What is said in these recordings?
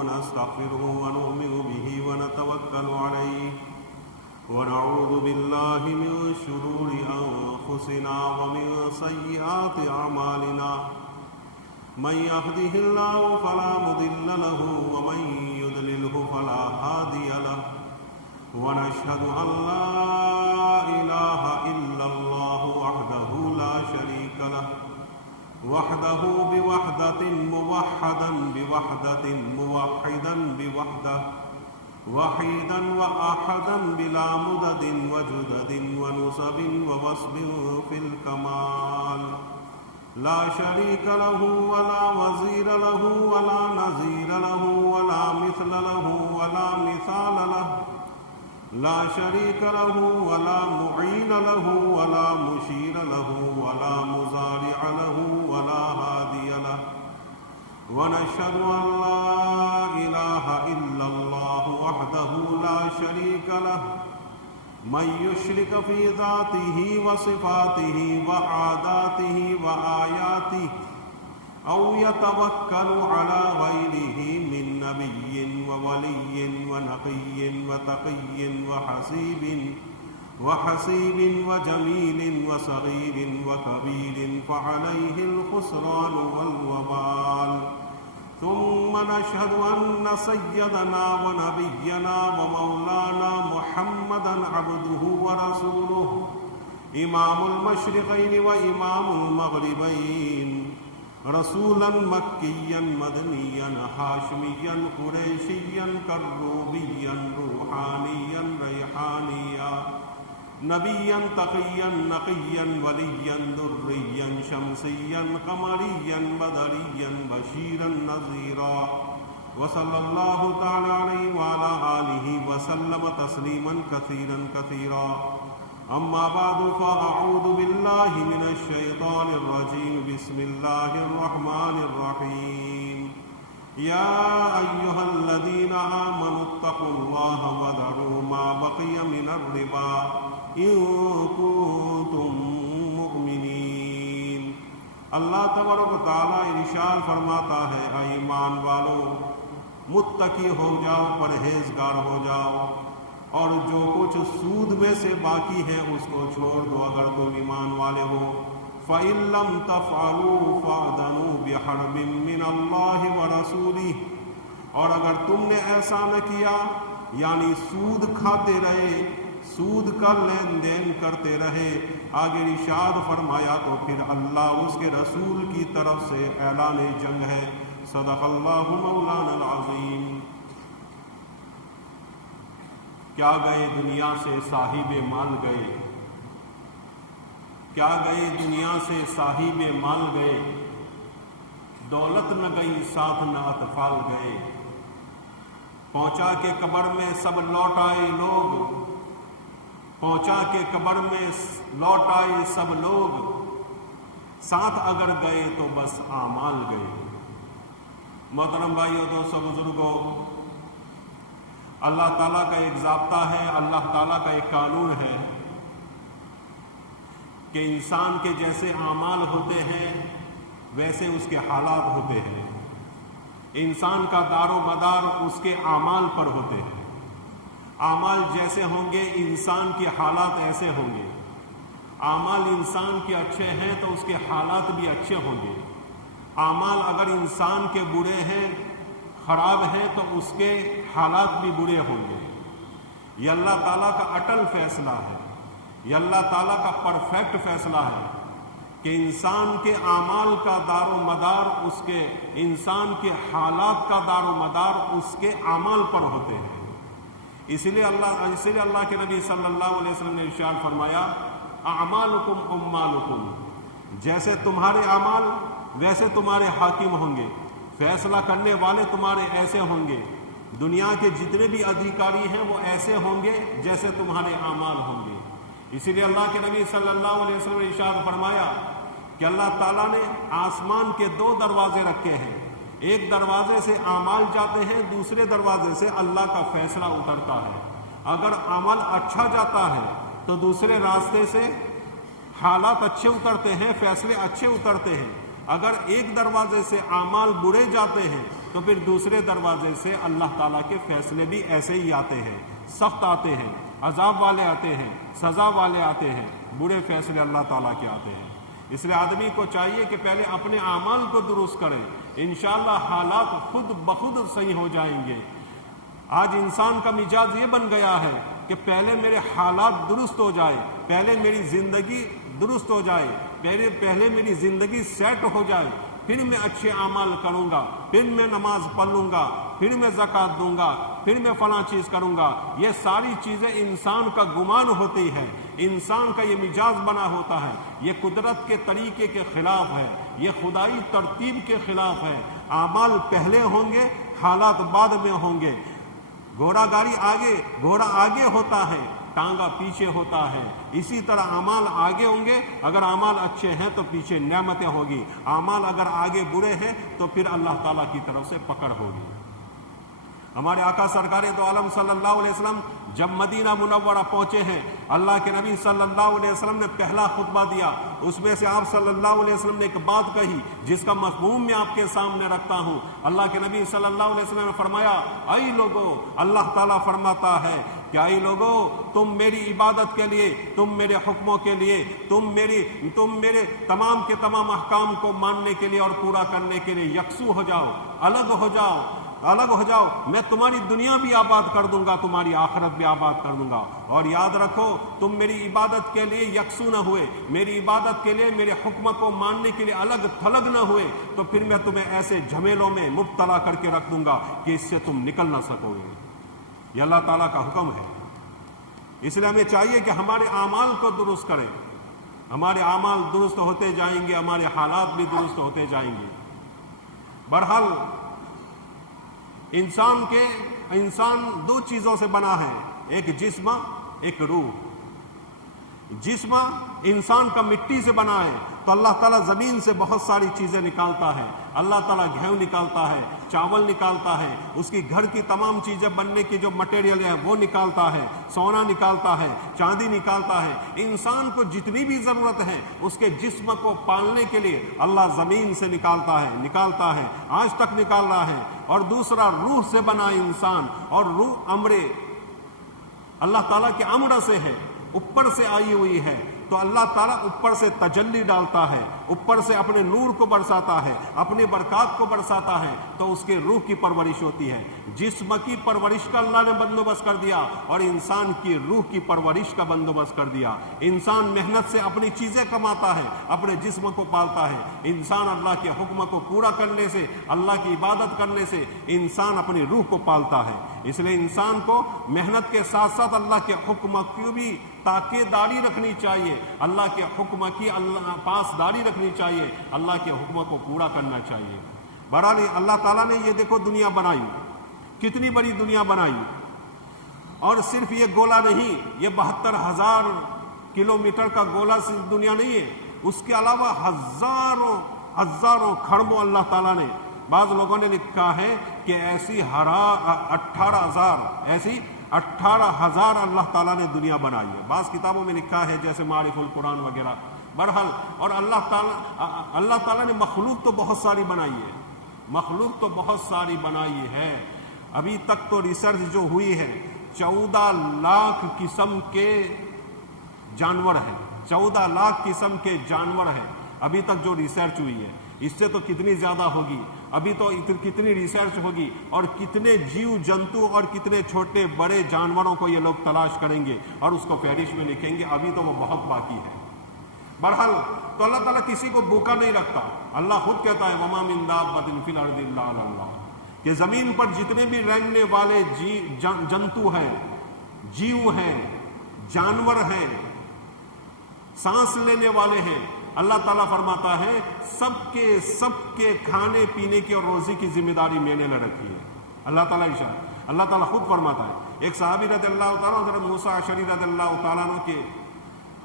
ونستغفره ونؤمن به ونتوكل عليه ونعوذ بالله من شرور أنفسنا ومن سيئات أعمالنا من يهده الله فلا مضل له ومن يضلله فلا هادي له ونشهد أن لا إله إلا الله وحده لا شريك له وحده بوحدة موحدا بوحدة موحدا بوحده وحيدا وأحدا بلا مدد وجدد ونسب ووصب في الكمال لا شريك له ولا وزير له ولا نظير له ولا مثل له ولا مثال له لا شريك له ولا معين له ولا مشير له ولا مزارع له ولا هادي له ونشهد أن لا إله إلا الله وحده لا شريك له من يشرك في ذاته وصفاته وعاداته وآياته أو يتوكل على غيره من نبي وولي ونقي وتقي وحسيب وجميل وصغير وكبير فعليه الخسران والوبال ثم نشهد أن سيدنا ونبينا ومولانا محمدا عبده ورسوله إمام المشرقين وإمام المغربين رسولا مكيا مدنيا هاشميا قريشيا كروبيا روحانيا ريحانيا نبيا تقيا نقيا وليا دريا شمسيا قمريا بدريا بشيرا نذيرا وصلى الله تعالى عليه وعلى آله وسلم تسليما كثيرا كثيرا أما بعد فأعوذ بالله من الشيطان الرجيم بسم الله الرحمن الرحيم يا أيها الذين آمنوا اتقوا الله وذروا ما بقي من الربا إن كنتم مؤمنين اللہ تبارک و تعالیٰ ارشاد فرماتا ہے اے ایمان والو متقی ہو جاؤ پرہیزگار ہو جاؤ اور جو کچھ سود میں سے باقی ہے اس کو چھوڑ دو اگر تم ایمان والے ہو فَإِن لَّمْ تَفْعَلُوا فَأْذَنُوا بِحَرْبٍ مِّنَ اللَّهِ وَرَسُولِهِ اور اگر تم نے ایسا نہ کیا یعنی سود کھاتے رہے سود کا لین دین کرتے رہے آگے ارشاد فرمایا تو پھر اللہ اس کے رسول کی طرف سے اعلان جنگ ہے صدق اللہ مولانا العظیم کیا گئے دنیا سے صاحب مال گئے کیا گئے دنیا سے صاحب مال گئے دولت نہ گئی ساتھ نہ اطفال گئے پہنچا کے قبر میں سب لوٹ آئے لوگ پہنچا کے قبر میں لوٹ آئے سب لوگ ساتھ اگر گئے تو بس اعمال گئے محترم بھائیو دوستو بزرگوں اللہ تعالیٰ کا ایک ضابطہ ہے اللہ تعالیٰ کا ایک قانون ہے کہ انسان کے جیسے اعمال ہوتے ہیں ویسے اس کے حالات ہوتے ہیں انسان کا دار و مدار اس کے اعمال پر ہوتے ہیں اعمال جیسے ہوں گے انسان کے حالات ایسے ہوں گے اعمال انسان کے اچھے ہیں تو اس کے حالات بھی اچھے ہوں گے اعمال اگر انسان کے برے ہیں خراب ہے تو اس کے حالات بھی برے ہوں گے یہ اللہ تعالیٰ کا اٹل فیصلہ ہے یہ اللہ تعالیٰ کا پرفیکٹ فیصلہ ہے کہ انسان کے اعمال کا دار و مدار اس کے انسان کے حالات کا دار و مدار اس کے اعمال پر ہوتے ہیں اسی لیے اللہ کے نبی صلی اللہ علیہ وسلم نے ارشاد فرمایا اعمالکم امالکم جیسے تمہارے اعمال ویسے تمہارے حاکم ہوں گے فیصلہ کرنے والے تمہارے ایسے ہوں گے دنیا کے جتنے بھی ادھیکاری ہیں وہ ایسے ہوں گے جیسے تمہارے اعمال ہوں گے اسی لیے اللہ کے نبی صلی اللہ علیہ وسلم نے ارشاد فرمایا کہ اللہ تعالیٰ نے آسمان کے 2 دروازے رکھے ہیں ایک دروازے سے اعمال جاتے ہیں، دوسرے دروازے سے اللہ کا فیصلہ اترتا ہے۔ اگر عمل اچھا جاتا ہے تو دوسرے راستے سے حالات اچھے اترتے ہیں، فیصلے اچھے اترتے ہیں۔ اگر ایک دروازے سے اعمال برے جاتے ہیں تو پھر دوسرے دروازے سے اللہ تعالیٰ کے فیصلے بھی ایسے ہی آتے ہیں، سخت آتے ہیں، عذاب والے آتے ہیں، سزا والے آتے ہیں، برے فیصلے اللہ تعالیٰ کے آتے ہیں۔ اس لیے آدمی کو چاہیے کہ پہلے اپنے اعمال کو درست کرے، انشاءاللہ حالات خود بخود صحیح ہو جائیں گے۔ آج انسان کا مزاج یہ بن گیا ہے کہ پہلے میرے حالات درست ہو جائے، پہلے میری زندگی درست ہو جائے، پہلے میری زندگی سیٹ ہو جائے، پھر میں اچھے اعمال کروں گا، پھر میں نماز پڑھ لوں گا، پھر میں زکوٰۃ دوں گا، پھر میں فلاں چیز کروں گا۔ یہ ساری چیزیں انسان کا گمان ہوتی ہے، انسان کا یہ مزاج بنا ہوتا ہے، یہ قدرت کے طریقے کے خلاف ہے، یہ خدائی ترتیب کے خلاف ہے۔ اعمال پہلے ہوں گے، حالات بعد میں ہوں گے۔ گھوڑا آگے ہوتا ہے، ٹانگا پیچھے ہوتا ہے۔ اسی طرح اعمال آگے ہوں گے، اگر اعمال اچھے ہیں تو پیچھے نعمتیں ہوگی، اعمال اگر آگے برے ہیں تو پھر اللہ تعالیٰ کی طرف سے پکڑ ہوگی۔ ہمارے آقا سرکار دو عالم صلی اللہ علیہ وسلم جب مدینہ منورہ پہنچے ہیں، اللہ کے نبی صلی اللہ علیہ وسلم نے پہلا خطبہ دیا، اس میں سے آپ صلی اللہ علیہ وسلم نے ایک بات کہی جس کا مفہوم میں آپ کے سامنے رکھتا ہوں۔ اللہ کے نبی صلی اللہ علیہ وسلم نے فرمایا، اے لوگو، اللہ تعالیٰ فرماتا ہے کہ اے لوگو، تم میری عبادت کے لیے، تم میرے حکموں کے لیے، تم میرے تمام کے تمام احکام کو ماننے کے لیے اور پورا کرنے کے لیے یکسو ہو جاؤ، الگ ہو جاؤ، میں تمہاری دنیا بھی آباد کر دوں گا، تمہاری آخرت بھی آباد کر دوں گا۔ اور یاد رکھو، تم میری عبادت کے لیے یکسو نہ ہوئے، میری عبادت کے لیے، میرے حکم کو ماننے کے لیے الگ تھلگ نہ ہوئے تو پھر میں تمہیں ایسے جھمیلوں میں مبتلا کر کے رکھ دوں گا کہ اس سے تم نکل نہ سکو گے۔ یہ اللہ تعالیٰ کا حکم ہے۔ اس لیے ہمیں چاہیے کہ ہمارے اعمال کو درست کریں، ہمارے اعمال درست ہوتے جائیں گے، ہمارے حالات بھی درست ہوتے جائیں گے۔ بہرحال انسان دو چیزوں سے بنا ہے، ایک جسم، ایک روح۔ جسم انسان کا مٹی سے بنا ہے تو اللہ تعالیٰ زمین سے بہت ساری چیزیں نکالتا ہے، اللہ تعالیٰ گیہوں نکالتا ہے، چاول نکالتا ہے، اس کی گھر کی تمام چیزیں بننے کی جو مٹیریل ہے وہ نکالتا ہے، سونا نکالتا ہے، چاندی نکالتا ہے۔ انسان کو جتنی بھی ضرورت ہے اس کے جسم کو پالنے کے لیے اللہ زمین سے نکالتا ہے، آج تک نکال رہا ہے۔ اور دوسرا روح سے بنا انسان، اور روح اللہ تعالیٰ کے امر سے ہے، اوپر سے آئی ہوئی ہے، تو اللہ تعالیٰ اوپر سے تجلی ڈالتا ہے، اوپر سے اپنے نور کو برساتا ہے، اپنی برکات کو برساتا ہے، تو اس کے روح کی پرورش ہوتی ہے۔ جسم کی پرورش کا اللہ نے بندوبست کر دیا اور انسان کی روح کی پرورش کا بندوبست کر دیا۔ انسان محنت سے اپنی چیزیں کماتا ہے، اپنے جسم کو پالتا ہے۔ انسان اللہ کے حکم کو پورا کرنے سے، اللہ کی عبادت کرنے سے انسان اپنی روح کو پالتا ہے۔ اس لیے انسان کو محنت کے ساتھ ساتھ اللہ کے حکم کی بھی تاکیداری رکھنی چاہیے، اللہ کے حکم کی پاسداری رکھنی چاہیے، اللہ کے حکم کو پورا کرنا چاہیے۔ بہرحال اللہ تعالیٰ نے یہ دیکھو دنیا بنائی، کتنی بڑی دنیا بنائی، اور صرف یہ گولا نہیں، یہ 72,000 کلومیٹر کا گولا صرف دنیا نہیں ہے، اس کے علاوہ ہزاروں کھربوں اللہ تعالیٰ نے، بعض لوگوں نے لکھا ہے کہ ایسی 18,000 اللہ تعالیٰ نے دنیا بنائی ہے۔ بعض کتابوں میں لکھا ہے جیسے معارف القرآن وغیرہ۔ بہرحال اور اللہ تعالیٰ نے مخلوق تو بہت ساری بنائی ہے، ابھی تک تو ریسرچ جو ہوئی ہے 14 لاکھ قسم کے جانور ہیں، 14 لاکھ قسم کے جانور ہیں ابھی تک جو ریسرچ ہوئی ہے۔ اس سے تو کتنی زیادہ ہوگی، ابھی تو کتنی ریسرچ ہوگی، اور کتنے جیو جنتو اور کتنے چھوٹے بڑے جانوروں کو یہ لوگ تلاش کریں گے اور اس کو فہرست میں لکھیں گے، ابھی تو وہ بہت باقی ہے۔ بہرحال تو اللہ تعالیٰ کسی کو بھوکا نہیں رکھتا، اللہ خود کہتا ہے وَمَا مِن دَابَّةٍ فِي الْأَرْضِ إِلَّا عَلَى اللَّهِ، کہ زمین پر جتنے بھی رہنے والے جنتو ہیں، جیو ہیں، جانور ہیں، سانس لینے والے ہیں، اللہ تعالیٰ فرماتا ہے سب کے کھانے پینے کی اور روزی کی ذمہ داری میں نے نہ رکھی ہے۔ اللہ تعالیٰ خود فرماتا ہے۔ ایک صحابی رضی اللہ تعالیٰ حضرت موسیٰ اشعری رضی اللہ تعالیٰ عنہ کے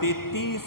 33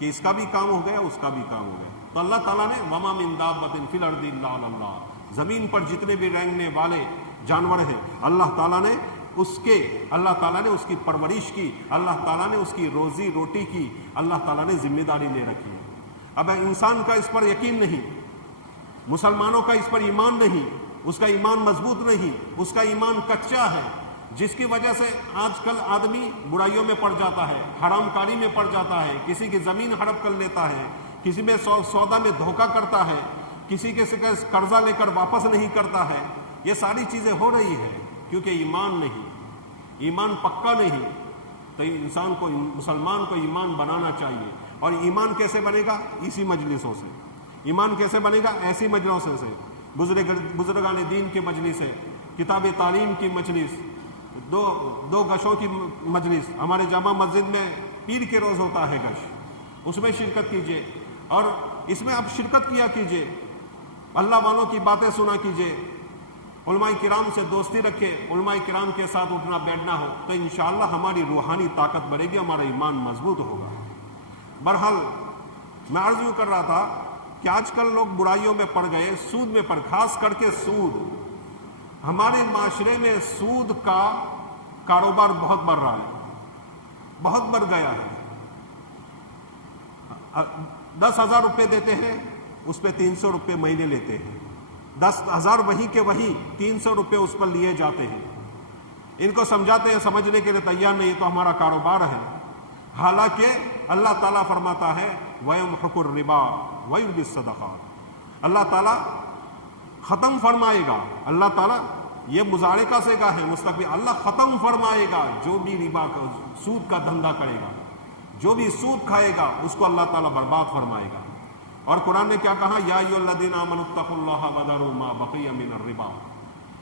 کہ اس کا بھی کام ہو گیا اس کا بھی کام ہو گیا. تو اللہ تعالیٰ نے وما من دابۃ فی الارض الا علی اللہ، زمین پر جتنے بھی رینگنے والے جانور ہیں اللہ تعالیٰ نے اس کی پرورش کی، اللہ تعالیٰ نے اس کی روزی روٹی کی، اللہ تعالیٰ نے ذمہ داری لے رکھی ہے. اب انسان کا اس پر یقین نہیں، مسلمانوں کا اس پر ایمان نہیں، اس کا ایمان مضبوط نہیں، اس کا ایمان کچا ہے، جس کی وجہ سے آج کل آدمی برائیوں میں پڑ جاتا ہے، حرام کاری میں پڑ جاتا ہے، کسی کی زمین ہڑپ کر لیتا ہے، کسی میں سودا میں دھوکہ کرتا ہے، کسی کے قرضہ لے کر واپس نہیں کرتا ہے. یہ ساری چیزیں ہو رہی ہے کیونکہ ایمان نہیں، ایمان پکا نہیں. تو انسان کو، مسلمان کو ایمان بنانا چاہیے. اور ایمان کیسے بنے گا؟ اسی مجلسوں سے. ایمان کیسے بنے گا؟ ایسی مجلسوں سے، بزرگان دین کی مجلس ہے، کتاب تعلیم کی مجلس، دو گشوں کی مجلس. ہمارے جامع مسجد میں پیر کے روز ہوتا ہے گش، اس میں شرکت کیجیے، اور اس میں آپ شرکت کیا کیجیے، اللہ والوں کی باتیں سنا کیجیے، علماء کرام سے دوستی رکھے، علماء کرام کے ساتھ اٹھنا بیٹھنا ہو تو انشاءاللہ ہماری روحانی طاقت بڑھے گی، ہمارا ایمان مضبوط ہوگا. بہرحال میں عرض یوں کر رہا تھا کہ آج کل لوگ برائیوں میں پڑ گئے، سود میں پڑ، خاص کر کے سود. ہمارے معاشرے میں سود کا کاروبار بہت بڑھ رہا ہے، بہت بڑھ گیا ہے. 10,000 روپے دیتے ہیں، اس پہ 300 روپے مہینے لیتے ہیں. 10,000 وہی کے وہی 300 روپے اس پر لیے جاتے ہیں. ان کو سمجھاتے ہیں، سمجھنے کے لیے تیار نہیں، تو ہمارا کاروبار ہے. حالانکہ اللہ تعالیٰ فرماتا ہے وَيَمْحَقُ الرِّبَا وَيُرْبِي الصَّدَقَاتِ، اللہ تعالیٰ ختم فرمائے گا. اللہ تعالیٰ، یہ مضارع کا صیغہ ہے مستقبل، اللہ ختم فرمائے گا جو بھی ربا کا، سود کا دھندا کرے گا، جو بھی سود کھائے گا اس کو اللہ تعالیٰ برباد فرمائے گا. اور قرآن نے کیا کہا؟ یا ایھا الذین آمنوا اتقوا اللہ وذروا ما بقی من الربا.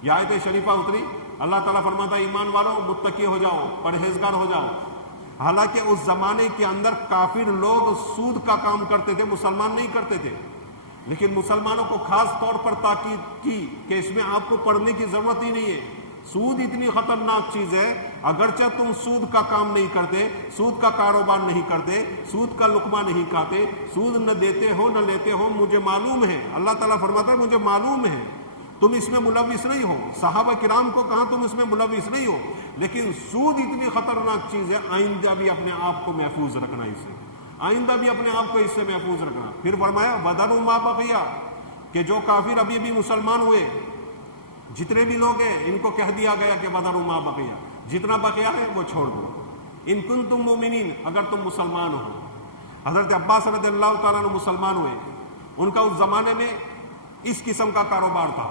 یہ آیت شریفہ اتری، اللہ تعالیٰ فرماتا ہے ایمان والوں متقی ہو جاؤ، پرہیزگار ہو جاؤ. حالانکہ اس زمانے کے اندر کافر لوگ سود کا کام کرتے تھے، مسلمان نہیں کرتے تھے، لیکن مسلمانوں کو خاص طور پر تاکید کی کہ اس میں آپ کو پڑھنے کی ضرورت ہی نہیں ہے. سود اتنی خطرناک چیز ہے، اگرچہ تم سود کا کام نہیں کرتے، سود کا کاروبار نہیں کرتے، سود کا لقمہ نہیں کھاتے، سود نہ دیتے ہو نہ لیتے ہو، مجھے معلوم ہے. اللہ تعالیٰ فرماتا ہے مجھے معلوم ہے تم اس میں ملوث نہیں ہو. صحابہ کرام کو کہا تم اس میں ملوث نہیں ہو، لیکن سود اتنی خطرناک چیز ہے، آئندہ بھی اپنے آپ کو محفوظ رکھنا، اس سے آئندہ بھی اپنے آپ کو اس سے محفوظ رکھنا. پھر فرمایا وَذَرُوا مَا بَقِیَ، کہ جو کافر ابھی بھی مسلمان ہوئے، جتنے بھی لوگ ہیں ان کو کہہ دیا گیا کہ وَذَرُوا مَا بَقِیَ، جتنا بقیہ ہے وہ چھوڑ دو. ان کنتم مؤمنین، اگر تم مسلمان ہو. حضرت عباس رضی اللہ تعالیٰ عنہ مسلمان ہوئے، ان کا اس زمانے میں اس قسم کا کاروبار تھا.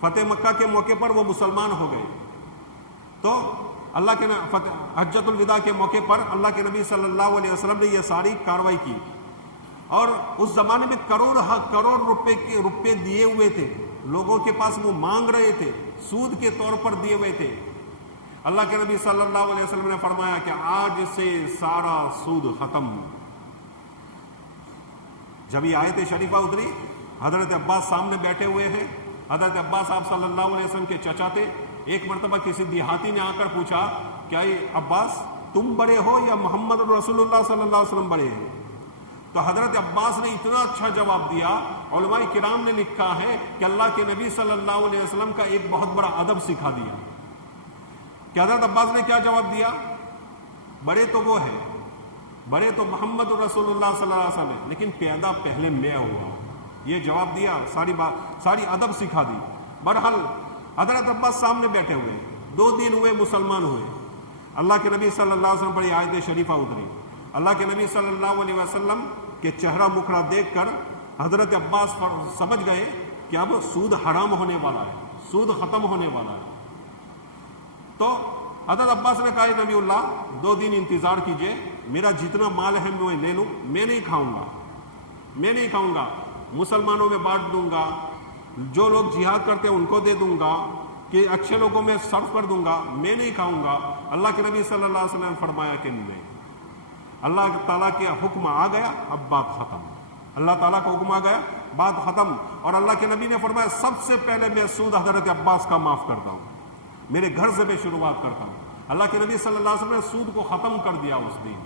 فتح مکہ کے موقع پر وہ مسلمان ہو گئے، تو اللہ کے حجۃ الوداع کے موقع پر اللہ کے نبی صلی اللہ علیہ وسلم نے یہ ساری کارروائی کی. اور اس زمانے میں کروڑ روپے دیے ہوئے تھے، لوگوں کے پاس وہ مانگ رہے تھے، سود کے طور پر دیے ہوئے تھے. اللہ کے نبی صلی اللہ علیہ وسلم نے فرمایا کہ آج سے سارا سود ختم. جب یہ آیت شریفہ اتری، حضرت عباس سامنے بیٹھے ہوئے ہیں. حضرت عباس آپ صلی اللہ علیہ وسلم کے چچا تھے. ایک مرتبہ کسی دیہاتی نے آ کر پوچھا کیا عباس تم بڑے ہو یا محمد رسول اللہ صلی اللہ علیہ وسلم بڑے ہیں؟ تو حضرت عباس نے اتنا اچھا جواب دیا. علماء کرام نے لکھا ہے کہ اللہ کے نبی صلی اللہ علیہ وسلم کا ایک بہت بڑا ادب سکھا دیا. کہ حضرت عباس نے کیا جواب دیا؟ بڑے تو وہ ہیں، بڑے تو محمد رسول اللہ صلی اللہ علیہ وسلم، لیکن پیدا پہلے میں ہوا. یہ جواب دیا، ساری ادب سکھا دی. بہرحال حضرت عباس سامنے بیٹھے ہوئے، 2 دن ہوئے مسلمان ہوئے. اللہ کے نبی صلی اللہ علیہ وسلم پر یہ آیت شریفہ اتری. اللہ کے نبی صلی اللہ علیہ وسلم کے چہرہ مکھڑا دیکھ کر حضرت عباس سمجھ گئے کہ اب سود حرام ہونے والا ہے، سود ختم ہونے والا ہے. تو حضرت عباس نے کہا نبی اللہ 2 دن انتظار کیجئے، میرا جتنا مال ہے میں لے لوں، میں نہیں کھاؤں گا، مسلمانوں میں بانٹ دوں گا، جو لوگ جہاد کرتے ہیں ان کو دے دوں گا، کہ اچھے لوگوں میں صرف کر دوں گا، میں نہیں کھاؤں گا. اللہ کے نبی صلی اللہ علیہ وسلم نے فرمایا کہ نہیں. اللہ تعالیٰ کے حکم آ گیا، اب بات ختم. اللہ تعالیٰ کا حکم آ گیا، بات ختم. اور اللہ کے نبی نے فرمایا سب سے پہلے میں سود حضرت عباس کا معاف کرتا ہوں، میرے گھر سے میں شروعات کرتا ہوں. اللہ کے نبی صلی اللہ علیہ وسلم نے سود کو ختم کر دیا اس دن.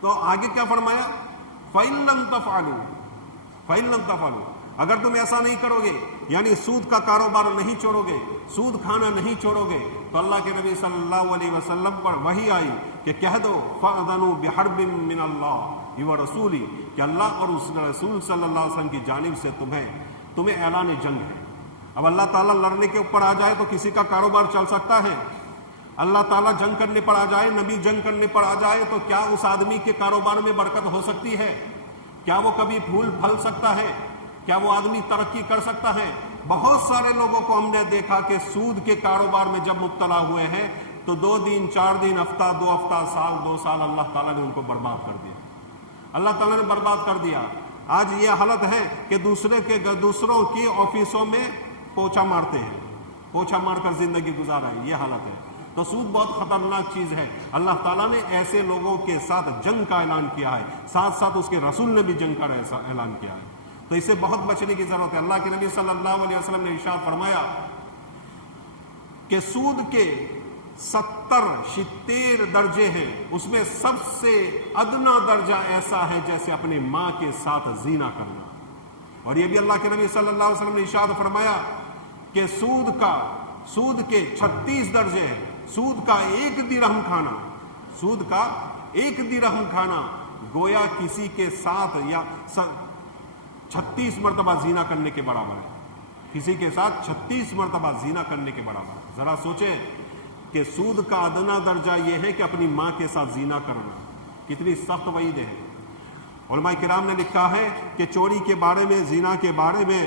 تو آگے کیا فرمایا؟ فَإِن لَمْ تَفْعَلُوا، اگر تم ایسا نہیں کرو گے، یعنی سود کا کاروبار نہیں چھوڑو گے، سود کھانا نہیں چھوڑو گے، تو اللہ کے نبی صلی اللہ علیہ وسلم پر وحی آئی کہ کہہ دو فَأْذَنُوا بِحَرْبٍ مِّنَ اللَّهِ وَرَسُولِهِ، کہ اللہ اور اس رسول صلی اللہ علیہ وسلم کی جانب سے تمہیں اعلان جنگ ہے۔ اب اللہ تعالیٰ لڑنے کے اوپر آ جائے تو کسی کا کاروبار چل سکتا ہے؟ اللہ تعالیٰ جنگ کرنے پر آ جائے، نبی جنگ کرنے پر آ جائے تو کیا اس آدمی کے کاروبار میں برکت ہو سکتی ہے؟ کیا وہ کبھی پھول پھل سکتا ہے؟ کیا وہ آدمی ترقی کر سکتا ہے؟ بہت سارے لوگوں کو ہم نے دیکھا کہ سود کے کاروبار میں جب مبتلا ہوئے ہیں تو 2 دن 4 دن ہفتہ 2 ہفتہ سال 2 سال اللہ تعالیٰ نے ان کو برباد کر دیا، اللہ تعالیٰ نے برباد کر دیا۔ آج یہ حالت ہے کہ دوسروں کی آفسوں میں پوچھا مارتے ہیں، پوچھا مار کر زندگی گزارا ہے، یہ حالت ہے۔ تو سود بہت خطرناک چیز ہے۔ اللہ تعالیٰ نے ایسے لوگوں کے ساتھ جنگ کا اعلان کیا ہے، ساتھ ساتھ اس کے رسول نے بھی جنگ کا اعلان کیا ہے، تو اس سے بہت بچنے کی ضرورت ہے۔ اللہ کے نبی صلی اللہ علیہ وسلم نے ارشاد فرمایا کہ سود کے 70 درجے ہیں، اس میں سب سے ادنا درجہ ایسا ہے جیسے اپنی ماں کے ساتھ زنا کرنا۔ اور یہ بھی اللہ کے نبی صلی اللہ علیہ وسلم نے ارشاد فرمایا کہ سود کے 36 درجے ہیں۔ سود کا 1 درہم کھانا، سود کا 1 درہم کھانا گویا کسی کے ساتھ یا 36 مرتبہ زنا کرنے کے برابر ہے، کسی کے ساتھ 36 مرتبہ زنا کرنے کے برابر ہے۔ ذرا سوچیں کہ سود کا ادنا درجہ یہ ہے کہ اپنی ماں کے ساتھ زنا کرنا، کتنی سخت وعید ہے۔ علماء کرام نے لکھا ہے کہ چوری کے بارے میں، زنا کے بارے میں،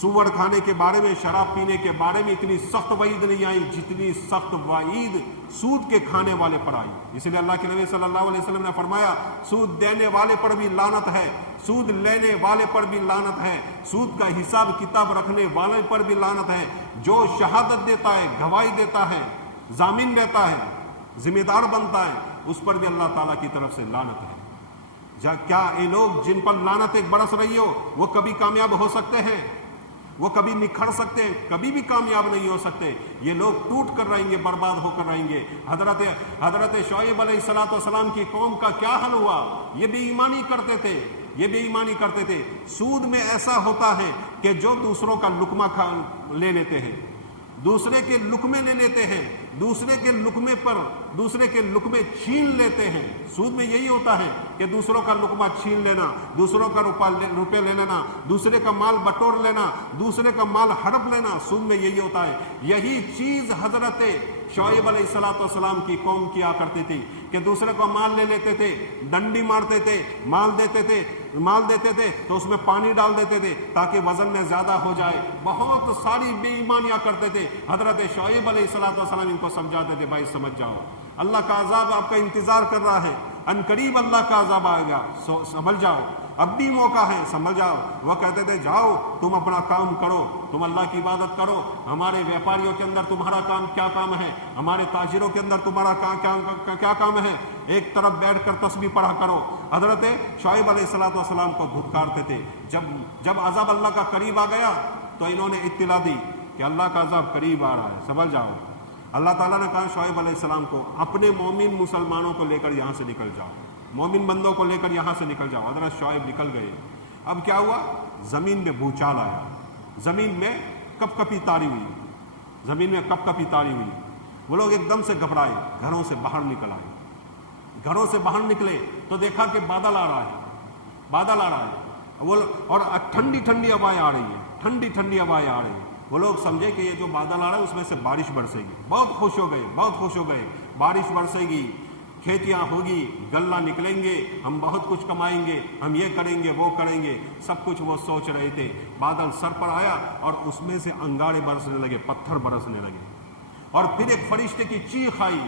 سور کھانے کے بارے میں، شراب پینے کے بارے میں اتنی سخت وعید نہیں آئی جتنی سخت وعید سود کے کھانے والے پر آئی۔ اس لیے اللہ کے نبی صلی اللہ علیہ وسلم نے فرمایا سود دینے والے پر بھی لعنت ہے، سود لینے والے پر بھی لعنت ہے، سود کا حساب کتاب رکھنے والے پر بھی لعنت ہے، جو شہادت دیتا ہے، گواہی دیتا ہے، ضامن لیتا ہے، ذمہ دار بنتا ہے، اس پر بھی اللہ تعالیٰ کی طرف سے لعنت ہے۔ کیا یہ لوگ جن پر لعنت ایک برس رہی ہو وہ کبھی کامیاب ہو سکتے ہیں؟ وہ کبھی نکھر سکتے ہیں؟ کبھی بھی کامیاب نہیں ہو سکتے۔ یہ لوگ ٹوٹ کر رہیں گے، برباد ہو کر رہیں گے۔ حضرت شعیب علیہ السلام کی قوم کا کیا حل ہوا؟ یہ بے ایمانی کرتے تھے، یہ بے ایمانی کرتے تھے۔ سود میں ایسا ہوتا ہے کہ جو دوسروں کا لقمہ لے لیتے ہیں، دوسرے کے لقمے لے لیتے ہیں، دوسرے کے لقمے پر دوسرے کے لقمے چھین لیتے ہیں۔ سود میں یہی ہوتا ہے کہ دوسروں کا لقمہ چھین لینا، دوسروں کا روپے لے لینا، دوسرے کا مال بٹور لینا، دوسرے کا مال ہڑپ لینا، سود میں یہی ہوتا ہے۔ یہی چیز حضرت شعیب علیہ السلام کی قوم کیا کرتی تھی کہ دوسرے کو مال لے لیتے تھے، ڈنڈی مارتے تھے، مال دیتے تھے تو اس میں پانی ڈال دیتے تھے تاکہ وزن میں زیادہ ہو جائے۔ بہت ساری بے ایمانیاں کرتے تھے۔ حضرت شعیب علیہ السلام ان کو سمجھاتے تھے بھائی سمجھ جاؤ، اللہ کا عذاب آپ کا انتظار کر رہا ہے، ان قریب اللہ کا عذاب آئے گا، سمجھ جاؤ، اب بھی موقع ہے، سمجھ جاؤ۔ وہ کہتے تھے جاؤ تم اپنا کام کرو، تم اللہ کی عبادت کرو، ہمارے ویپاریوں کے اندر تمہارا کیا کام ہے، ہمارے تاجروں کے اندر تمہارا کیا کام ہے، ایک طرف بیٹھ کر تسبیح پڑھا کرو۔ حضرت شعیب علیہ السلام کو دھتکارتے تھے۔ جب عذاب اللہ کا قریب آ گیا تو انہوں نے اطلاع دی کہ اللہ کا عذاب قریب آ رہا ہے، سمجھ جاؤ۔ اللہ تعالیٰ نے کہا شعیب علیہ السلام کو اپنے مومن مسلمانوں کو لے کر یہاں سے نکل جاؤ، مومن بندوں کو لے کر یہاں سے نکل جاؤ۔ حضرت شعیب نکل گئے۔ اب کیا ہوا؟ زمین میں بھوچال آیا، زمین میں کپ کپی تاری ہوئی، زمین میں کپ کپی تاری ہوئی۔ وہ لوگ ایک دم سے گھبرائے، گھروں سے باہر نکل آئے۔ گھروں سے باہر نکلے تو دیکھا کہ بادل آ رہا ہے، بادل آ رہا ہے، اور ٹھنڈی ٹھنڈی ہوائیں آ رہی ہیں، ٹھنڈی ٹھنڈی ہوائیں آ رہی ہیں۔ وہ لوگ سمجھے کہ یہ جو بادل آ رہا ہے اس میں سے بارش برسے گی، بہت خوش ہو گئے، بہت خوش ہو گئے، بارش برسے گی، کھیتیاں ہوگی، غلہ نکلیں گے، ہم بہت کچھ کمائیں گے، ہم یہ کریں گے وہ کریں گے، سب کچھ وہ سوچ رہے تھے۔ بادل سر پر آیا اور اس میں سے انگارے برسنے لگے، پتھر برسنے لگے، اور پھر ایک فرشتے کی چیخ آئی۔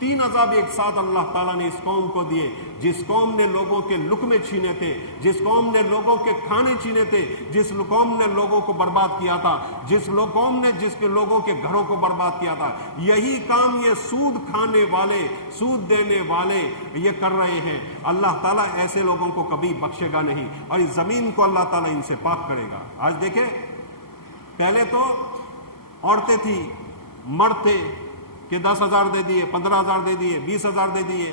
تین عذاب ایک ساتھ اللہ تعالیٰ نے اس قوم کو دیے، جس قوم نے لوگوں کے لقمے چھینے تھے، جس قوم نے لوگوں کے کھانے چھینے تھے، جس قوم نے لوگوں کو برباد کیا تھا، قوم نے جس کے لوگوں کے گھروں کو برباد کیا تھا۔ یہی کام یہ سود کھانے والے، سود دینے والے یہ کر رہے ہیں۔ اللہ تعالیٰ ایسے لوگوں کو کبھی بخشے گا نہیں، اور اس زمین کو اللہ تعالیٰ ان سے پاک کرے گا۔ آج دیکھیں، پہلے تو عورتیں تھیں، مرد تھے کہ 10,000 دے دیے، 15,000 دے دیے، 20,000 دے دیے،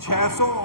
600